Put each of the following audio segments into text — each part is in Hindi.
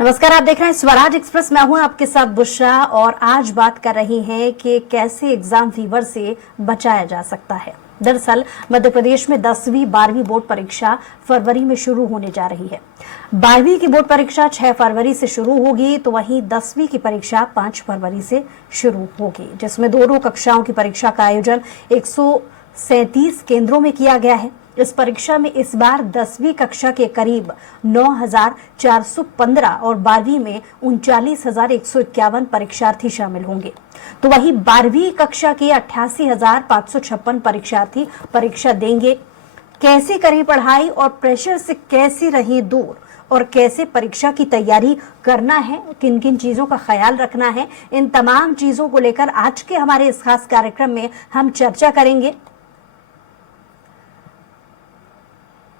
नमस्कार, आप देख रहे हैं स्वराज एक्सप्रेस। मैं हूं आपके साथ बुशरा और आज बात कर रही हैं कि कैसे एग्जाम फीवर से बचाया जा सकता है। दरअसल मध्य प्रदेश में 10वीं 12वीं बोर्ड परीक्षा फरवरी में शुरू होने जा रही है। 12वीं की बोर्ड परीक्षा 6 फरवरी से शुरू होगी, तो वहीं 10वीं की परीक्षा 5 फरवरी से शुरू होगी, जिसमें दोनों कक्षाओं की परीक्षा का आयोजन 137 केंद्रों में किया गया है। इस परीक्षा में इस बार 10वीं कक्षा के करीब 9,415 और 12वीं में 39,151 परीक्षार्थी शामिल होंगे, तो वहीं 12वीं कक्षा के 88,556 परीक्षार्थी परीक्षा देंगे। कैसे करें पढ़ाई और प्रेशर से कैसे रहें दूर और कैसे परीक्षा की तैयारी करना है, किन किन चीजों का ख्याल रखना है, इन तमाम चीजों को लेकर आज के हमारे इस खास कार्यक्रम में हम चर्चा करेंगे।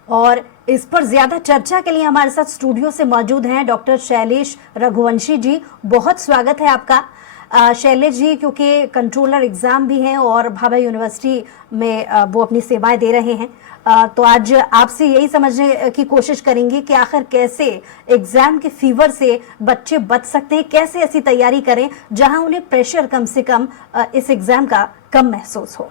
और इस पर ज्यादा चर्चा के लिए हमारे साथ स्टूडियो से मौजूद हैं डॉक्टर शैलेश रघुवंशी जी। बहुत स्वागत है आपका शैलेश जी, क्योंकि कंट्रोलर एग्जाम भी हैं और भाभा यूनिवर्सिटी में वो अपनी सेवाएं दे रहे हैं। तो आज आपसे यही समझने की कोशिश करेंगे कि आखिर कैसे एग्जाम के फीवर से बच्चे बच सकते हैं, कैसे ऐसी तैयारी करें जहां उन्हें प्रेशर कम से कम इस एग्जाम का कम महसूस हो।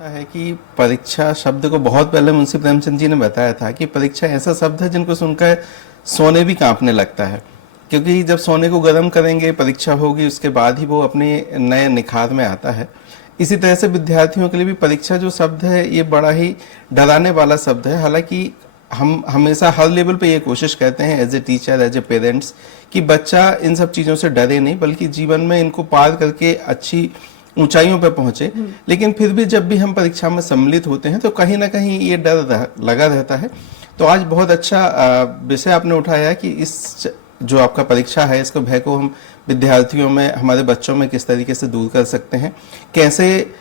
ऐसा है कि परीक्षा शब्द को बहुत पहले मुंशी प्रेमचंद जी ने बताया था कि परीक्षा ऐसा शब्द है जिनको सुनकर सोने भी कांपने लगता है, क्योंकि जब सोने को गर्म करेंगे, परीक्षा होगी, उसके बाद ही वो अपने नए निखार में आता है। इसी तरह से विद्यार्थियों के लिए भी परीक्षा जो शब्द है ये बड़ा ही डराने वाला शब्द है। हालांकि हम हमेशा हर लेवल पे ये कोशिश करते हैं as a teacher, as a parents, कि बच्चा इन सब चीज़ों से डरे नहीं, बल्कि जीवन में इनको पार करके अच्छी ऊंचाइयों पर पहुंचे। लेकिन फिर भी जब भी हम परीक्षा में सम्मिलित होते हैं तो कहीं ना कहीं ये डर लगा रहता है। तो आज बहुत अच्छा विषय आपने उठाया कि इस जो आपका परीक्षा है, इसको भय को हम विद्यार्थियों में, हमारे बच्चों में किस तरीके से दूर कर सकते हैं, कैसे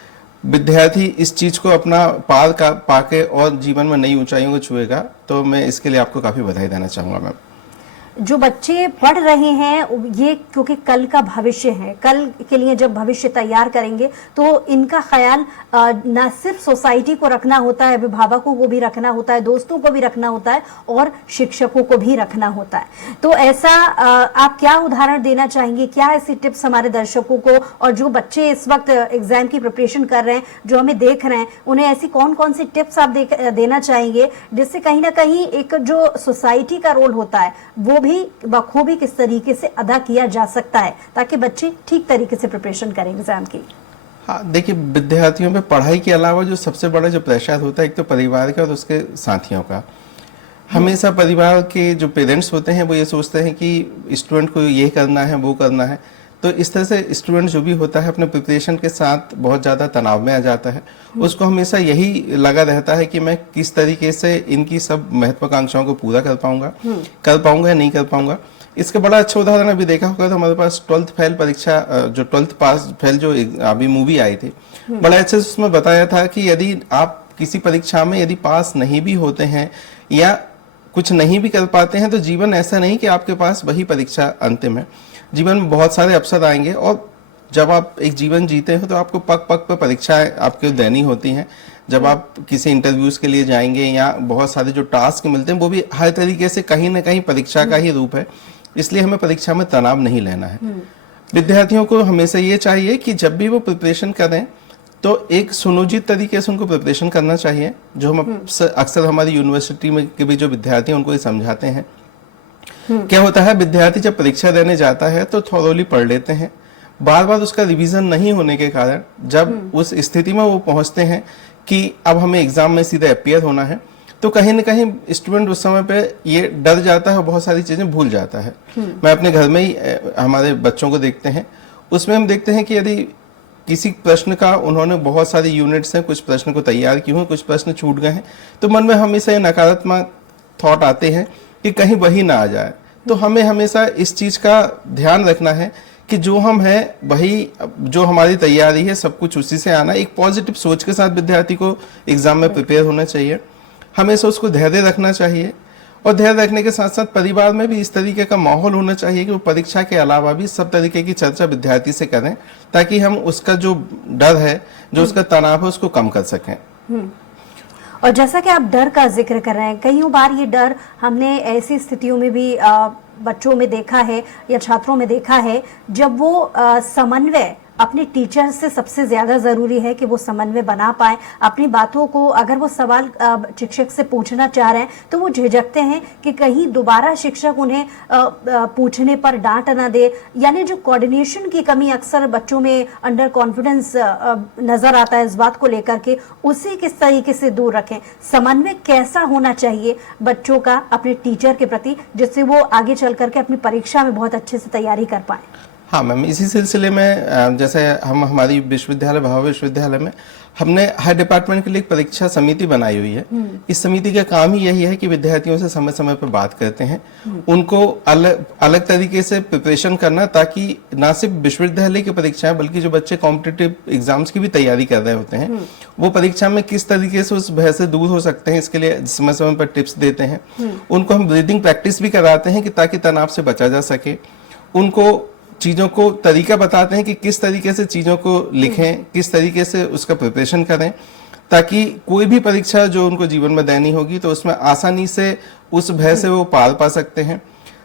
विद्यार्थी इस चीज को अपना पार का पाके और जीवन में नई ऊंचाइयों को छुएगा। तो मैं इसके लिए आपको काफी बधाई देना चाहूंगा मैम। जो बच्चे पढ़ रहे हैं ये क्योंकि कल का भविष्य है, कल के लिए जब भविष्य तैयार करेंगे तो इनका ख्याल न सिर्फ सोसाइटी को रखना होता है, अभिभावकों को भी रखना होता है, दोस्तों को भी रखना होता है और शिक्षकों को भी रखना होता है। तो ऐसा आप क्या उदाहरण देना चाहेंगे, क्या ऐसी टिप्स हमारे दर्शकों को और जो बच्चे इस वक्त एग्जाम की प्रिपरेशन कर रहे हैं, जो हमें देख रहे हैं, उन्हें ऐसी कौन कौन सी टिप्स आप देना चाहेंगे जिससे कहीं ना कहीं एक जो सोसाइटी का रोल होता है वो भी बखूबी किस तरीके से अदा किया जा सकता है ताकि बच्चे ठीक तरीके से प्रिपरेशन करें एग्जाम की? हाँ, देखिए, विद्यार्थियों पे पढ़ाई के अलावा जो सबसे बड़ा जो प्रेशर होता है, एक तो परिवार का और उसके साथियों का। हमेशा परिवार के जो पेरेंट्स होते हैं वो ये सोचते हैं कि स्टूडेंट को ये करना है, वो करना है। तो इस तरह से स्टूडेंट जो भी होता है अपने प्रिपरेशन के साथ बहुत ज़्यादा तनाव में आ जाता है। उसको हमेशा यही लगा रहता है कि मैं किस तरीके से इनकी सब महत्वाकांक्षाओं को पूरा कर पाऊंगा या नहीं कर पाऊंगा। इसका बड़ा अच्छा उदाहरण अभी देखा होगा तो हमारे पास 12th फेल परीक्षा, जो 12th पास फेल जो अभी मूवी आई थी, बड़ा अच्छे से उसमें बताया था कि यदि आप किसी परीक्षा में यदि पास नहीं भी होते हैं या कुछ नहीं भी कर पाते हैं तो जीवन ऐसा नहीं कि आपके पास वही परीक्षा अंतिम है। जीवन में बहुत सारे अवसर आएंगे और जब आप एक जीवन जीते हो तो आपको पग पग पर परीक्षाएं आपको देनी होती हैं। जब आप किसी इंटरव्यूज के लिए जाएंगे या बहुत सारे जो टास्क मिलते हैं वो भी हर तरीके से कहीं ना कहीं परीक्षा का ही रूप है। इसलिए हमें परीक्षा में तनाव नहीं लेना है। विद्यार्थियों को हमेशा ये चाहिए कि जब भी वो प्रिपरेशन करें तो एक सुनियोजित तरीके से उनको प्रिपरेशन करना चाहिए, जो हम अक्सर हमारी यूनिवर्सिटी में के भी जो विद्यार्थी हैं उनको ये समझाते हैं। क्या होता है, विद्यार्थी जब परीक्षा देने जाता है तो थोरोली पढ़ लेते हैं, बार बार उसका रिवीजन नहीं होने के कारण जब उस स्थिति में वो पहुंचते हैं कि अब हमें एग्जाम में सीधे अपियर होना है, तो कहीं ना कहीं स्टूडेंट उस समय पे ये डर जाता है और बहुत सारी चीजें भूल जाता है। मैं अपने घर में ही हमारे बच्चों को देखते हैं, उसमें हम देखते हैं कि यदि किसी प्रश्न का उन्होंने बहुत सारे यूनिट्स हैं, कुछ प्रश्न को तैयार किए हुए, कुछ प्रश्न छूट गए हैं, तो मन में हमेशा ये नकारात्मक थॉट आते हैं कि कहीं वही ना आ जाए। तो हमें हमेशा इस चीज का ध्यान रखना है कि जो हम हैं वही, जो हमारी तैयारी है सब कुछ उसी से आना। एक पॉजिटिव सोच के साथ विद्यार्थी को एग्जाम में प्रिपेयर होना चाहिए, हमेशा उसको धैर्य रखना चाहिए और धैर्य रखने के साथ साथ परिवार में भी इस तरीके का माहौल होना चाहिए कि वो परीक्षा के अलावा भी सब तरीके की चर्चा विद्यार्थी से करें ताकि हम उसका जो डर है, जो उसका तनाव है, उसको कम कर सकें। और जैसा कि आप डर का जिक्र कर रहे हैं, कई बार ये डर हमने ऐसी स्थितियों में भी बच्चों में देखा है या छात्रों में देखा है जब वो समन्वय अपने टीचर से सबसे ज्यादा जरूरी है कि वो समन्वय बना पाए अपनी बातों को। अगर वो सवाल शिक्षक से पूछना चाह रहे हैं तो वो झिझकते हैं कि कहीं दोबारा शिक्षक उन्हें पूछने पर डांट ना दे, यानी जो कोऑर्डिनेशन की कमी अक्सर बच्चों में अंडर कॉन्फिडेंस नजर आता है इस बात को लेकर के, उसे किस तरीके से दूर रखें। समन्वय कैसा होना चाहिए बच्चों का अपने टीचर के प्रति जिससे वो आगे चल करके अपनी परीक्षा में बहुत अच्छे से तैयारी कर पाए। हाँ मैम, इसी सिलसिले में जैसे हम हमारी विश्वविद्यालय भाभा विश्वविद्यालय में हमने हर डिपार्टमेंट के लिए एक परीक्षा समिति बनाई हुई है। इस समिति का काम ही यही है कि विद्यार्थियों से समय समय पर बात करते हैं, उनको अलग अलग तरीके से प्रिपरेशन करना, ताकि ना सिर्फ विश्वविद्यालय की परीक्षाएं बल्कि जो बच्चे कॉम्पिटिटिव एग्जाम्स की भी तैयारी कर रहे होते हैं वो परीक्षा में किस तरीके से उस भय से दूर हो सकते हैं, इसके लिए समय समय पर टिप्स देते हैं। उनको हम ब्रीदिंग प्रैक्टिस भी कराते हैं कि ताकि तनाव से बचा जा सके। उनको चीज़ों को तरीका बताते हैं कि किस तरीके से चीज़ों को लिखें, किस तरीके से उसका प्रिपरेशन करें, ताकि कोई भी परीक्षा जो उनको जीवन में देनी होगी तो उसमें आसानी से उस भय से वो पार पा सकते हैं।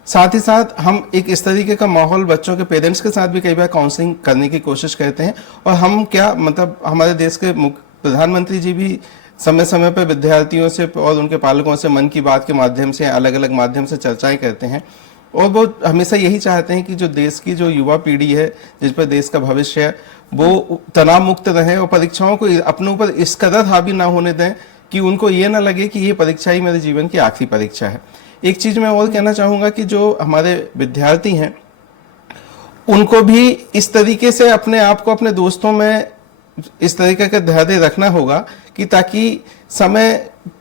साथ ही साथ हम एक इस तरीके का माहौल बच्चों के पेरेंट्स के साथ भी कई बार काउंसलिंग करने की कोशिश करते हैं। और हम क्या मतलब हमारे देश के प्रधानमंत्री जी भी समय समय पर विद्यार्थियों से और उनके पालकों से मन की बात के माध्यम से अलग अलग माध्यम से चर्चाएं करते हैं और वो हमेशा यही चाहते हैं कि जो देश की जो युवा पीढ़ी है, जिस पर देश का भविष्य है, वो तनाव मुक्त रहे और परीक्षाओं को अपने ऊपर इस कदर हावी ना होने दें कि उनको ये ना लगे कि ये परीक्षा ही मेरे जीवन की आखिरी परीक्षा है। एक चीज मैं और कहना चाहूंगा कि जो हमारे विद्यार्थी हैं उनको भी इस तरीके से अपने आप को अपने दोस्तों में इस तरीके का धैर्य रखना होगा कि ताकि समय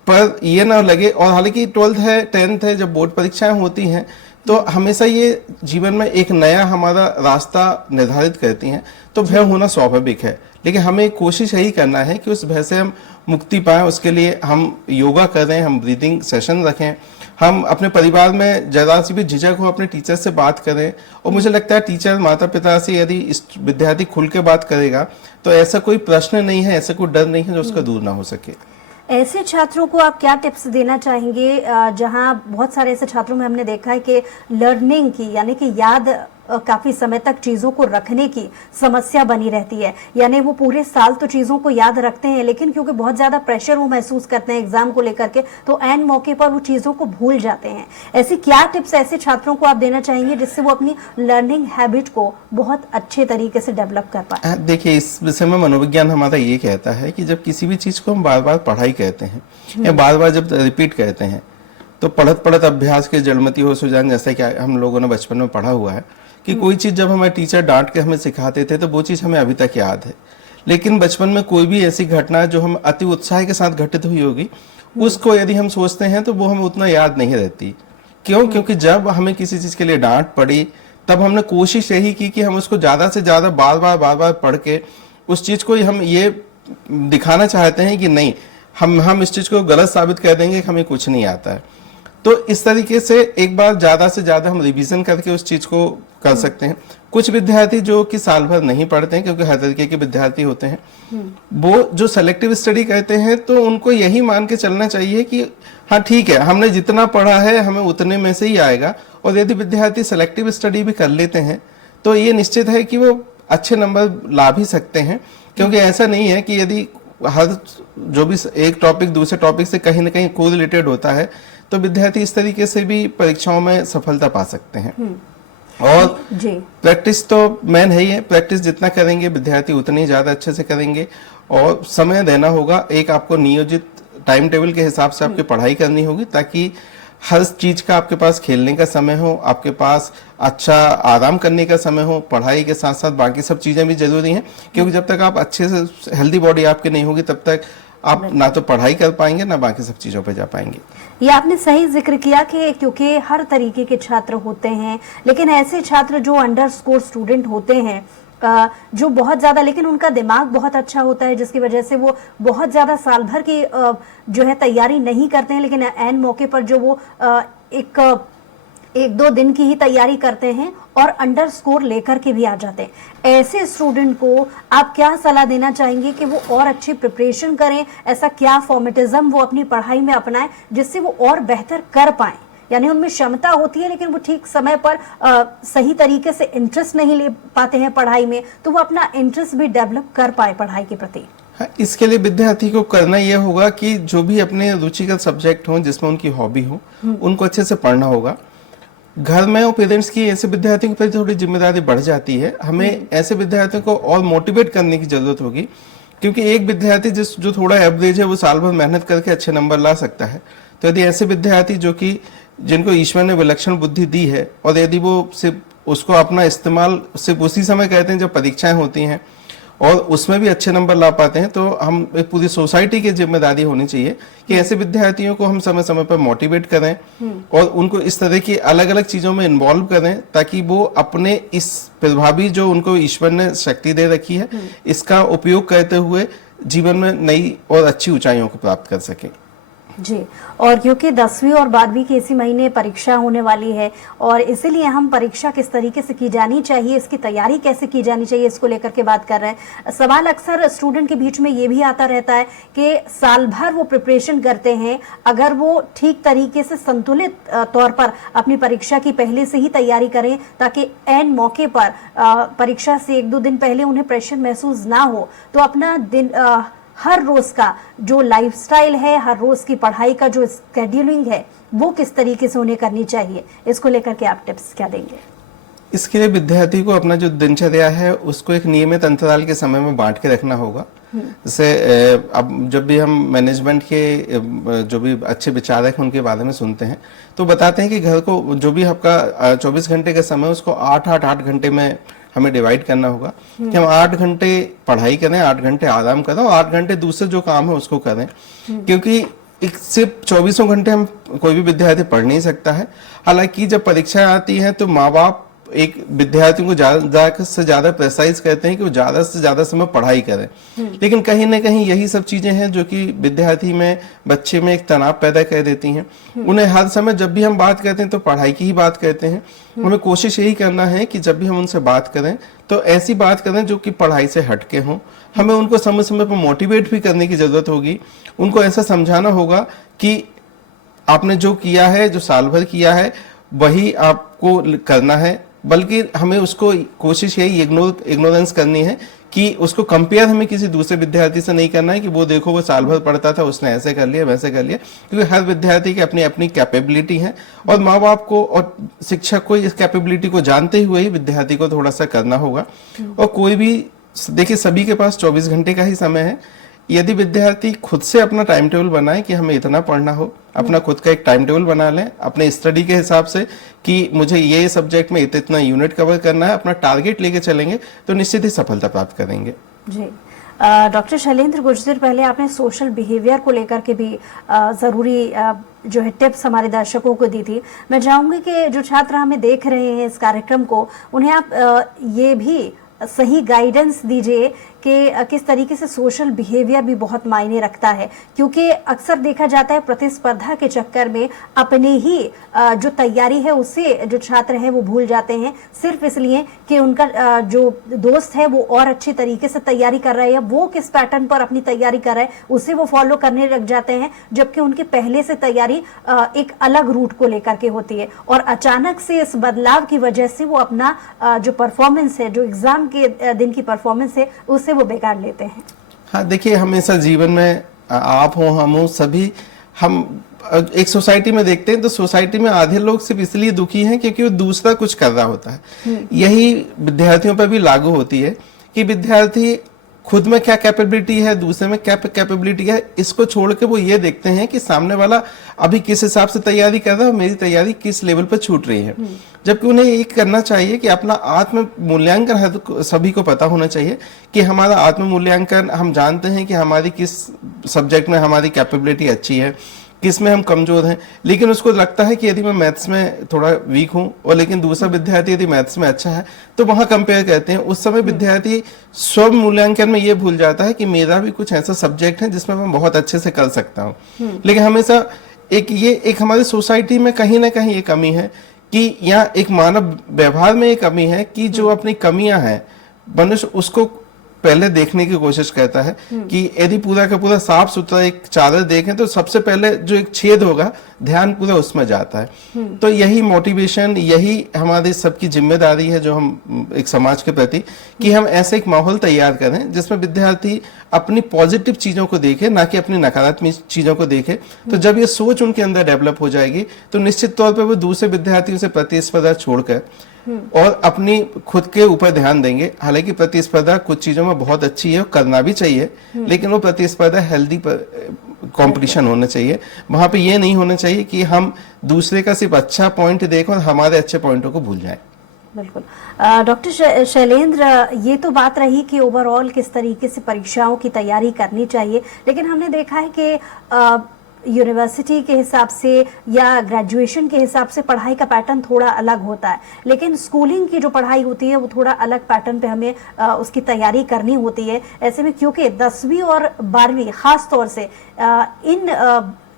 पर ये ना लगे। और हालांकि 12th है 10th है, जब बोर्ड परीक्षाएं होती हैं तो हमेशा ये जीवन में एक नया हमारा रास्ता निर्धारित करती हैं, तो भय होना स्वाभाविक है। लेकिन हमें कोशिश यही करना है कि उस भय से हम मुक्ति पाएं। उसके लिए हम योगा करें, हम ब्रीदिंग सेशन रखें, हम अपने परिवार में जरा सी भी झिझक हो अपने टीचर से बात करें। और मुझे लगता है टीचर माता पिता से यदि इस विद्यार्थी खुल के बात करेगा तो ऐसा कोई प्रश्न नहीं है, ऐसा कोई डर नहीं है जो उसका दूर ना हो सके। ऐसे छात्रों को आप क्या टिप्स देना चाहेंगे जहां बहुत सारे ऐसे छात्रों में हमने देखा है कि लर्निंग की यानी कि याद काफी समय तक चीजों को रखने की समस्या बनी रहती है, यानी वो पूरे साल तो चीजों को याद रखते हैं लेकिन क्योंकि बहुत ज्यादा प्रेशर वो महसूस करते हैं एग्जाम को लेकर के तो एन मौके पर वो चीजों को भूल जाते हैं। ऐसी क्या टिप्स ऐसे छात्रों को आप देना चाहेंगे जिससे वो अपनी लर्निंग हैबिट को बहुत अच्छे तरीके से डेवलप कर पाए? देखिए, इस विषय में मनोविज्ञान हमारा ये कहता है कि जब किसी भी चीज को हम बार बार पढ़ाई कहते हैं या बार बार जब रिपीट कहते हैं तो पढ़त पढ़त अभ्यास के जड़मती हो सुजान, जैसे कि हम लोगों ने बचपन में पढ़ा हुआ है कि कोई चीज जब हमारे टीचर डांट के हमें सिखाते थे तो वो चीज हमें अभी तक याद है। लेकिन बचपन में कोई भी ऐसी घटना जो हम अति उत्साह के साथ घटित हुई होगी उसको यदि हम सोचते हैं तो वो हमें उतना याद नहीं रहती। क्यों? क्योंकि जब हमें किसी चीज के लिए डांट पड़ी तब हमने कोशिश यही की कि हम उसको ज्यादा से ज्यादा बार बार पढ़ के उस चीज को हम ये दिखाना चाहते हैं कि नहीं, हम इस चीज को गलत साबित कर देंगे कि हमें कुछ नहीं आता है। तो इस तरीके से एक बार ज्यादा से ज्यादा हम रिवीजन करके उस चीज को कर सकते हैं। कुछ विद्यार्थी जो कि साल भर नहीं पढ़ते हैं, क्योंकि हर तरीके के विद्यार्थी होते हैं, वो जो सेलेक्टिव स्टडी कहते हैं तो उनको यही मान के चलना चाहिए कि हाँ ठीक है, हमने जितना पढ़ा है हमें उतने में से ही आएगा। और यदि विद्यार्थी सेलेक्टिव स्टडी भी कर लेते हैं तो ये निश्चित है कि वो अच्छे नंबर ला भी सकते हैं। क्योंकि ऐसा नहीं है कि यदि हर जो भी एक टॉपिक दूसरे टॉपिक से कहीं ना कहीं कोरिलेटेड होता है तो विद्यार्थी इस तरीके से भी परीक्षाओं में सफलता पा सकते हैं। और प्रैक्टिस तो मेन है ही है, प्रैक्टिस जितना करेंगे विद्यार्थी उतने ही ज्यादा अच्छे से करेंगे। और समय देना होगा, एक आपको नियोजित टाइम टेबल के हिसाब से आपकी पढ़ाई करनी होगी ताकि हर चीज का आपके पास खेलने का समय हो, आपके पास अच्छा आराम करने का समय हो। पढ़ाई के साथ साथ बाकी सब चीजें भी जरूरी हैं, क्योंकि जब तक आप अच्छे से हेल्दी बॉडी आपकी नहीं होगी तब तक आप ना तो पढ़ाई कर पाएंगे ना बाकी सब चीजों पे जा पाएंगे। ये आपने सही जिक्र किया कि क्योंकि हर तरीके के छात्र होते हैं, लेकिन ऐसे छात्र जो अंडर स्कोर स्टूडेंट होते हैं जो बहुत ज्यादा, लेकिन उनका दिमाग बहुत अच्छा होता है जिसकी वजह से वो बहुत ज्यादा साल भर की जो है तैयारी नहीं करते हैं, लेकिन एन मौके पर जो वो एक एक दो दिन की ही तैयारी करते हैं और अंडर स्कोर लेकर के भी आ जाते हैं। ऐसे स्टूडेंट को आप क्या सलाह देना चाहेंगे कि वो और अच्छी प्रिपरेशन करें? ऐसा क्या फॉर्मेटिज्म वो अपनी पढ़ाई में अपनाएं जिससे वो और बेहतर कर पाएं? यानी उनमें क्षमता होती है लेकिन वो ठीक समय पर सही तरीके से इंटरेस्ट नहीं ले पाते हैं पढ़ाई में, तो वो अपना इंटरेस्ट भी डेवलप कर पाए पढ़ाई के प्रति। हाँ, इसके लिए विद्यार्थी को करना यह होगा कि जो भी अपने रुचिकर सब्जेक्ट हो, जिसमें उनकी हॉबी हो, उनको अच्छे से पढ़ना होगा। घर में और पेरेंट्स की ऐसे विद्यार्थियों के प्रति थोड़ी जिम्मेदारी बढ़ जाती है। हमें ऐसे विद्यार्थियों को और मोटिवेट करने की जरूरत होगी, क्योंकि एक विद्यार्थी जो थोड़ा एवरेज है वो साल भर मेहनत करके अच्छे नंबर ला सकता है। तो यदि ऐसे विद्यार्थी जिनको ईश्वर ने विलक्षण बुद्धि दी है और यदि वो सिर्फ उसको अपना इस्तेमाल सिर्फ उसी समय करते हैं जब परीक्षाएं होती हैं और उसमें भी अच्छे नंबर ला पाते हैं, तो हम एक पूरी सोसाइटी की जिम्मेदारी होनी चाहिए कि ऐसे विद्यार्थियों को हम समय समय पर मोटिवेट करें और उनको इस तरह की अलग अलग चीजों में इन्वॉल्व करें, ताकि वो अपने इस प्रभावी जो उनको ईश्वर ने शक्ति दे रखी है इसका उपयोग करते हुए जीवन में नई और अच्छी ऊंचाइयों को प्राप्त कर सकें। जी, और क्योंकि 10वीं और 12वीं की इसी महीने परीक्षा होने वाली है और इसीलिए हम परीक्षा किस तरीके से की जानी चाहिए, इसकी तैयारी कैसे की जानी चाहिए, इसको लेकर के बात कर रहे हैं। सवाल अक्सर स्टूडेंट के बीच में ये भी आता रहता है कि साल भर वो प्रिपरेशन करते हैं, अगर वो ठीक तरीके से संतुलित तौर पर अपनी परीक्षा की पहले से ही तैयारी करें ताकि एन मौके पर परीक्षा से 1-2 दिन पहले उन्हें प्रेशर महसूस ना हो, तो अपना दिन हर रोज का जो लाइफस्टाइल है, हर रोज की पढ़ाई का जो स्केड्यूलिंग है, वो किस तरीके से उन्हें करनी चाहिए, इसको लेकर के आप टिप्स क्या देंगे? इसके लिए विद्यार्थी को अपना जो दिनचर्या है उसको एक नियमित अंतराल के समय में बांट के रखना होगा। जैसे अब जब भी हम मैनेजमेंट के जो भी अच्छे विचारक हैं उनके बारे में सुनते हैं तो बताते हैं कि घर को जो भी आपका 24 घंटे का समय उसको 8 घंटे में हमें डिवाइड करना होगा कि हम 8 घंटे पढ़ाई करें, 8 घंटे आराम करें और 8 घंटे दूसरे जो काम है उसको करें। क्योंकि सिर्फ 24 घंटे हम कोई भी विद्यार्थी पढ़ नहीं सकता है। हालांकि जब परीक्षाएं आती हैं तो माँ बाप एक विद्यार्थी को ज्यादा से ज्यादा प्रेसाइज करते हैं कि वो ज्यादा से ज्यादा समय पढ़ाई करें, लेकिन कहीं ना कहीं यही सब चीजें हैं जो कि विद्यार्थी में, बच्चे में एक तनाव पैदा कर देती हैं। उन्हें हर समय जब भी हम बात करते हैं तो पढ़ाई की ही बात करते हैं। हमें कोशिश यही करना है कि जब भी हम उनसे बात करें तो ऐसी बात करें जो कि पढ़ाई से हटके हों। हमें उनको समय समय पर मोटिवेट भी करने की जरूरत होगी। उनको ऐसा समझाना होगा कि आपने जो किया है, जो साल भर किया है, वही आपको करना है, बल्कि हमें उसको कोशिश यही इग्नोरेंस करनी है कि उसको कंपेयर हमें किसी दूसरे विद्यार्थी से नहीं करना है कि वो देखो वो साल भर पढ़ता था, उसने ऐसे कर लिया, वैसे कर लिया। क्योंकि हर विद्यार्थी की अपनी अपनी कैपेबिलिटी है और माँ बाप को और शिक्षक को इस कैपेबिलिटी को जानते हुए ही विद्यार्थी को थोड़ा सा करना होगा। और कोई भी देखिए, सभी के पास 24 घंटे का ही समय है। यदि विद्यार्थी खुद से अपना टाइम टेबल बनाए कि हमें इतना पढ़ना हो, अपना खुद का एक टाइम टेबल बना लें अपने स्टडी के हिसाब से कि मुझे ये सब्जेक्ट में इतना यूनिट कवर करना है, अपना टारगेट लेके चलेंगे तो निश्चित ही सफलता प्राप्त करेंगे। जी, डॉक्टर शैलेंद्र, कुछ देर पहले आपने सोशल बिहेवियर को लेकर के भी जरूरी जो है टिप्स हमारे दर्शकों को दी थी। मैं चाहूंगी कि जो छात्र हमें देख रहे हैं इस कार्यक्रम को, उन्हें आप ये भी सही गाइडेंस दीजिए कि किस तरीके से सोशल बिहेवियर भी बहुत मायने रखता है, क्योंकि अक्सर देखा जाता है प्रतिस्पर्धा के चक्कर में अपने ही जो तैयारी है उससे जो छात्र हैं वो भूल जाते हैं, सिर्फ इसलिए कि उनका जो दोस्त है वो और अच्छी तरीके से तैयारी कर रहा है या वो किस पैटर्न पर अपनी तैयारी कर रहा है उसे वो फॉलो करने लग जाते हैं, जबकि उनके पहले से तैयारी एक अलग रूट को लेकर के होती है और अचानक से इस बदलाव की वजह से वो अपना जो परफॉर्मेंस है, जो एग्जाम के दिन की परफॉर्मेंस है, उसे वो बिगाड़ लेते हैं। हाँ, देखिए, हमेशा जीवन में आप हो, हम हो, सभी हम एक सोसाइटी में देखते हैं तो सोसाइटी में आधे लोग सिर्फ इसलिए दुखी हैं क्योंकि वो दूसरा कुछ कर रहा होता है। यही विद्यार्थियों पर भी लागू होती है कि विद्यार्थी खुद में क्या कैपेबिलिटी है, दूसरे में क्या कैपेबिलिटी है, इसको छोड़ के वो ये देखते हैं कि सामने वाला अभी किस हिसाब से तैयारी कर रहा है और मेरी तैयारी किस लेवल पर छूट रही है। जबकि उन्हें ये करना चाहिए कि अपना आत्म मूल्यांकन सभी को पता होना चाहिए कि हमारा आत्म मूल्यांकन, हम जानते हैं कि हमारी किस सब्जेक्ट में हमारी कैपेबिलिटी अच्छी है, किस में हम कमजोर हैं। लेकिन उसको लगता है कि यदि मैं मैथ्स में थोड़ा वीक हूं और लेकिन दूसरा विद्यार्थी यदि मैथ्स में अच्छा है तो वहां कंपेयर करते हैं। उस समय विद्यार्थी स्व मूल्यांकन में ये भूल जाता है कि मेरा भी कुछ ऐसा सब्जेक्ट है जिसमें मैं बहुत अच्छे से कर सकता हूँ। लेकिन हमेशा एक हमारी सोसाइटी में कहीं ना कहीं ये कमी है कि यहाँ एक मानव व्यवहार में एक कमी है कि जो अपनी कमियां हैं मनुष्य उसको पहले देखने की कोशिश करता है कि यदि पूरा का पूरा साफ सुथरा एक चादर देखें तो सबसे पहले जो एक छेद होगा ध्यान पूरा उसमें जाता है। तो यही मोटिवेशन, यही हमारी सबकी जिम्मेदारी है जो हम एक समाज के प्रति, कि हम ऐसे एक माहौल तैयार करें जिसमें विद्यार्थी अपनी पॉजिटिव चीजों को देखे, ना कि अपनी नकारात्मक चीजों को देखे। तो जब ये सोच उनके अंदर डेवलप हो जाएगी तो निश्चित तौर पर वो दूसरे विद्यार्थियों से प्रतिस्पर्धा छोड़कर और अपनी खुद के ऊपर ध्यान देंगे। हालांकि प्रतिस्पर्धा कुछ चीजों में बहुत अच्छी है और करना भी चाहिए, लेकिन वो प्रतिस्पर्धा हेल्दी कंपटीशन होना चाहिए। वहां पे ये नहीं होना चाहिए कि हम दूसरे का सिर्फ अच्छा पॉइंट देखें और हमारे अच्छे पॉइंटों को भूल जाएं। बिल्कुल। डॉक्टर शैलेंद्र, ये तो बात रही कि ओवरऑल किस तरीके से परीक्षाओं की तैयारी करनी चाहिए, लेकिन हमने देखा है कि यूनिवर्सिटी के हिसाब से या ग्रेजुएशन के हिसाब से पढ़ाई का पैटर्न थोड़ा अलग होता है, लेकिन स्कूलिंग की जो पढ़ाई होती है वो थोड़ा अलग पैटर्न पे हमें उसकी तैयारी करनी होती है। ऐसे में क्योंकि 10वीं और 12वीं खास तौर से इन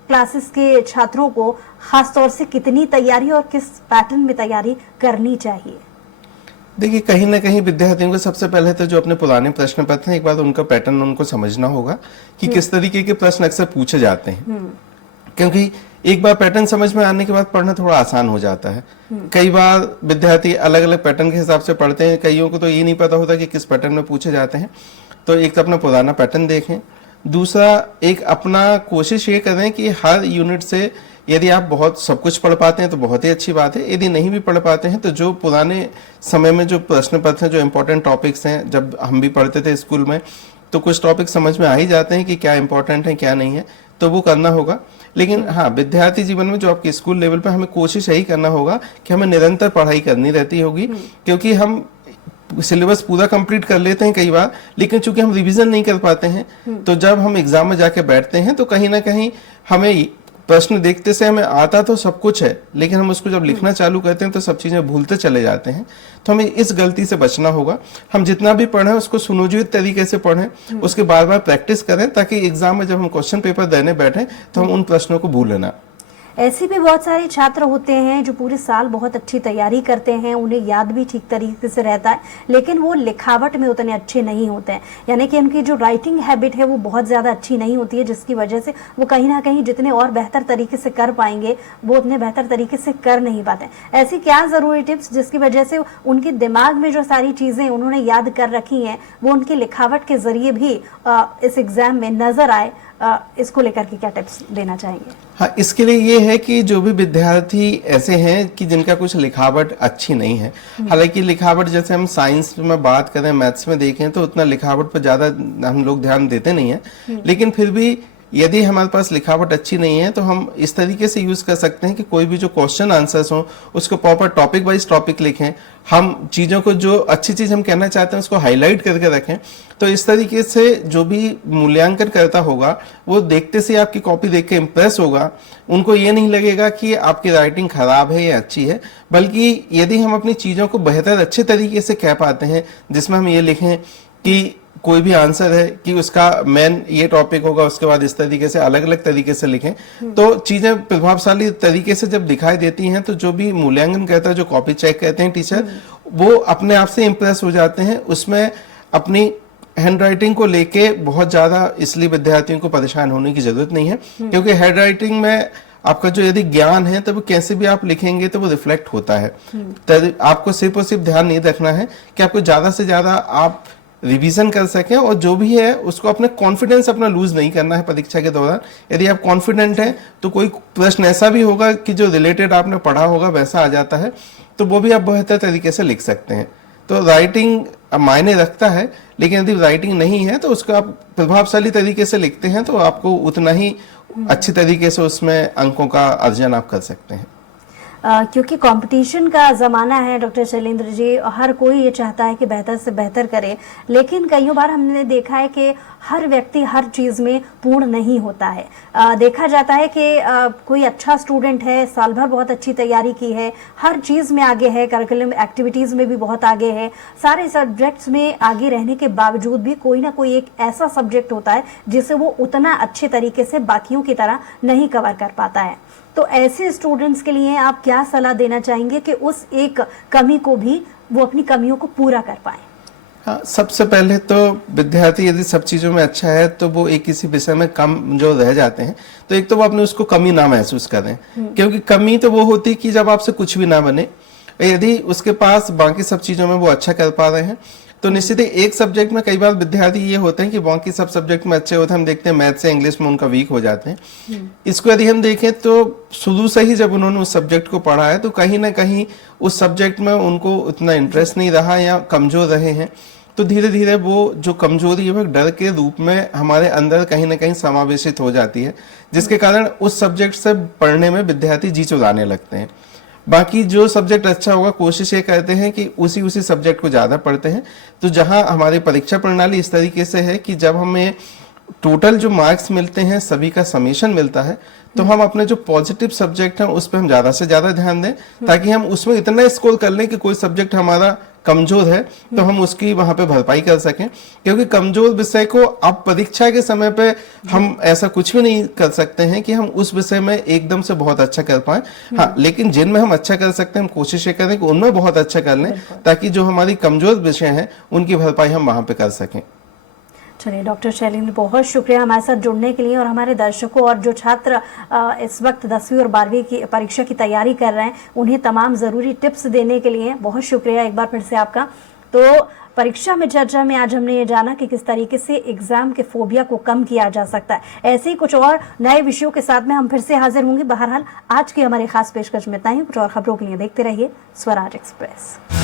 क्लासेस के छात्रों को खास तौर से कितनी तैयारी और किस पैटर्न में तैयारी करनी चाहिए? देखिए, कहीं ना कहीं विद्यार्थियों को सबसे पहले तो जो अपने पुराने प्रश्न पत्र हैं एक बार उनका पैटर्न उनको समझना होगा कि किस तरीके के प्रश्न अक्सर पूछे जाते हैं, क्योंकि एक बार पैटर्न समझ में आने के बाद पढ़ना थोड़ा आसान हो जाता है। कई बार विद्यार्थी अलग अलग पैटर्न के हिसाब से पढ़ते हैं, कईयों को तो ये नहीं पता होता कि किस पैटर्न में पूछे जाते हैं। तो एक तो अपना पुराना पैटर्न देखें, दूसरा एक अपना कोशिश ये करें कि हर यूनिट से यदि आप बहुत सब कुछ पढ़ पाते हैं तो बहुत ही अच्छी बात है, यदि नहीं भी पढ़ पाते हैं तो जो पुराने समय में जो प्रश्न पत्र हैं, जो इम्पोर्टेंट टॉपिक्स हैं, जब हम भी पढ़ते थे स्कूल में तो कुछ टॉपिक समझ में आ ही जाते हैं कि क्या इंपॉर्टेंट है क्या नहीं है, तो वो करना होगा। लेकिन हाँ, विद्यार्थी जीवन में जो आपके स्कूल लेवल पे हमें कोशिश यही करना होगा कि हमें निरंतर पढ़ाई करनी रहती होगी, क्योंकि हम सिलेबस पूरा कंप्लीट कर लेते हैं कई बार, लेकिन चूंकि हम रिवीजन नहीं कर पाते हैं तो जब हम एग्जाम में जाके बैठते हैं तो कहीं ना कहीं हमें प्रश्न देखते से हमें आता तो सब कुछ है, लेकिन हम उसको जब लिखना चालू करते हैं तो सब चीजें भूलते चले जाते हैं। तो हमें इस गलती से बचना होगा। हम जितना भी पढ़ें उसको सुनियोजित तरीके से पढ़ें, उसके बार बार प्रैक्टिस करें, ताकि एग्जाम में जब हम क्वेश्चन पेपर देने बैठे तो हम उन प्रश्नों को भूलें ना। ऐसे भी बहुत सारे छात्र होते हैं जो पूरे साल बहुत अच्छी तैयारी करते हैं, उन्हें याद भी ठीक तरीके से रहता है, लेकिन वो लिखावट में उतने अच्छे नहीं होते हैं, यानी कि उनकी जो राइटिंग हैबिट है वो बहुत ज़्यादा अच्छी नहीं होती है, जिसकी वजह से वो कहीं ना कहीं जितने और बेहतर तरीके से कर पाएंगे वो उतने बेहतर तरीके से कर नहीं पाते। ऐसी क्या ज़रूरी टिप्स जिसकी वजह से उनके दिमाग में जो सारी चीज़ें उन्होंने याद कर रखी हैं वो उनकी लिखावट के ज़रिए भी इस एग्ज़ाम में नज़र आए, इसको लेकर के क्या टिप्स देना चाहेंगे? हाँ, इसके लिए ये है कि जो भी विद्यार्थी ऐसे हैं कि जिनका कुछ लिखावट अच्छी नहीं है, हालांकि लिखावट जैसे हम साइंस में बात करें, मैथ्स में देखें तो उतना लिखावट पर ज्यादा हम लोग ध्यान देते नहीं है, लेकिन फिर भी यदि हमारे पास लिखावट अच्छी नहीं है तो हम इस तरीके से यूज कर सकते हैं कि कोई भी जो क्वेश्चन आंसर्स हो उसको प्रॉपर टॉपिक वाइज टॉपिक लिखें, हम चीजों को जो अच्छी चीज हम कहना चाहते हैं उसको हाईलाइट करके रखें। तो इस तरीके से जो भी मूल्यांकन करता होगा वो देखते से आपकी कॉपी देख के इम्प्रेस होगा, उनको ये नहीं लगेगा कि आपकी राइटिंग खराब है या अच्छी है, बल्कि यदि हम अपनी चीजों को बेहतर अच्छे तरीके से कह पाते हैं, जिसमें हम ये लिखें कि कोई भी आंसर है कि उसका मेन ये टॉपिक होगा, उसके बाद इस तरीके से अलग अलग तरीके से लिखें, तो चीजें प्रभावशाली तरीके से जब दिखाई देती हैं तो जो भी मूल्यांकन करता है, जो कॉपी चेक कहते हैं टीचर, वो अपने आप से इम्प्रेस हो जाते हैं। उसमें अपनी हैंड राइटिंग को लेके बहुत ज्यादा इसलिए विद्यार्थियों को परेशान होने की जरूरत नहीं है, क्योंकि हैंड राइटिंग में आपका जो यदि ज्ञान है तो वो कैसे भी आप लिखेंगे तो वो रिफ्लेक्ट होता है। तो आपको सिर्फ और सिर्फ ध्यान नहीं रखना है कि आपको ज्यादा से ज्यादा आप रिवीजन कर सकें, और जो भी है उसको अपने कॉन्फिडेंस अपना लूज नहीं करना है परीक्षा के दौरान। यदि आप कॉन्फिडेंट हैं तो कोई प्रश्न ऐसा भी होगा कि जो रिलेटेड आपने पढ़ा होगा वैसा आ जाता है, तो वो भी आप बेहतर तरीके से लिख सकते हैं। तो राइटिंग मायने रखता है, लेकिन यदि राइटिंग नहीं है तो उसको आप प्रभावशाली तरीके से लिखते हैं तो आपको उतना ही अच्छी तरीके से उसमें अंकों का अर्जन आप कर सकते हैं। क्योंकि कंपटीशन का ज़माना है डॉक्टर शैलेंद्र जी, हर कोई ये चाहता है कि बेहतर से बेहतर करे, लेकिन कई बार हमने देखा है कि हर व्यक्ति हर चीज़ में पूर्ण नहीं होता है। देखा जाता है कि कोई अच्छा स्टूडेंट है, साल भर बहुत अच्छी तैयारी की है, हर चीज़ में आगे है, करिकुलम एक्टिविटीज़ में भी बहुत आगे है, सारे सब्जेक्ट्स में आगे रहने के बावजूद भी कोई ना कोई एक ऐसा सब्जेक्ट होता है जिसे वो उतना अच्छे तरीके से बाकियों की तरह नहीं कवर कर पाता है। तो ऐसे स्टूडेंट्स के लिए आप क्या सलाह देना चाहेंगे कि उस एक कमी को भी वो अपनी कमियों को पूरा कर पाए? हाँ, सबसे पहले तो विद्यार्थी यदि सब चीज़ों में अच्छा है तो वो एक किसी विषय में कम जो रह जाते हैं तो एक तो वो अपने उसको कमी ना महसूस करें, क्योंकि कमी तो वो होती है कि जब आपसे कुछ भी ना बने। यदि उसके पास बाकी सब चीज़ों में वो अच्छा कर पा रहे हैं तो निश्चित ही एक सब्जेक्ट में कई बार विद्यार्थी ये होते हैं कि बाकी सब सब्जेक्ट में अच्छे होते हैं, हम देखते हैं मैथ से इंग्लिश में उनका वीक हो जाते हैं। इसको यदि हम देखें तो शुरू से ही जब उन्होंने उस सब्जेक्ट को पढ़ा है तो कहीं ना कहीं उस सब्जेक्ट में उनको उतना इंटरेस्ट नहीं रहा या कमजोर रहे हैं, तो धीरे धीरे वो जो कमजोरी है वो डर के रूप में हमारे अंदर कहीं ना कहीं समावेशित हो जाती है, जिसके कारण उस सब्जेक्ट से पढ़ने में विद्यार्थी जी चुराने लगते हैं। बाकी जो सब्जेक्ट अच्छा होगा कोशिश ये करते हैं कि उसी सब्जेक्ट को ज़्यादा पढ़ते हैं। तो जहां हमारी परीक्षा प्रणाली इस तरीके से है कि जब हमें टोटल जो मार्क्स मिलते हैं सभी का समेशन मिलता है तो हम अपने जो पॉजिटिव सब्जेक्ट हैं उस पर हम ज़्यादा से ज़्यादा ध्यान दें, ताकि हम उसमें इतना स्कोर कर लें कि कोई सब्जेक्ट हमारा कमजोर है तो हम उसकी वहां पे भरपाई कर सकें। क्योंकि कमजोर विषय को अब परीक्षा के समय पे हम ऐसा कुछ भी नहीं कर सकते हैं कि हम उस विषय में एकदम से बहुत अच्छा कर पाए। हाँ, लेकिन जिनमें हम अच्छा कर सकते हैं हम कोशिश ये करें कि उनमें बहुत अच्छा कर लें, ताकि जो हमारी कमजोर विषय हैं उनकी भरपाई हम वहां पे कर सकें। चलिए डॉक्टर शैलेंद्र, बहुत शुक्रिया हमारे साथ जुड़ने के लिए, और हमारे दर्शकों और जो छात्र इस वक्त 10वीं और 12वीं की परीक्षा की तैयारी कर रहे हैं उन्हें तमाम ज़रूरी टिप्स देने के लिए बहुत शुक्रिया एक बार फिर से आपका। तो परीक्षा में चर्चा में आज हमने ये जाना कि किस तरीके से एग्जाम के फोबिया को कम किया जा सकता है। ऐसे ही कुछ और नए विषयों के साथ में हम फिर से हाजिर होंगे। बहरहाल आज की हमारी खास पेशकश में इतना ही। कुछ और खबरों के लिए देखते रहिए स्वराज एक्सप्रेस।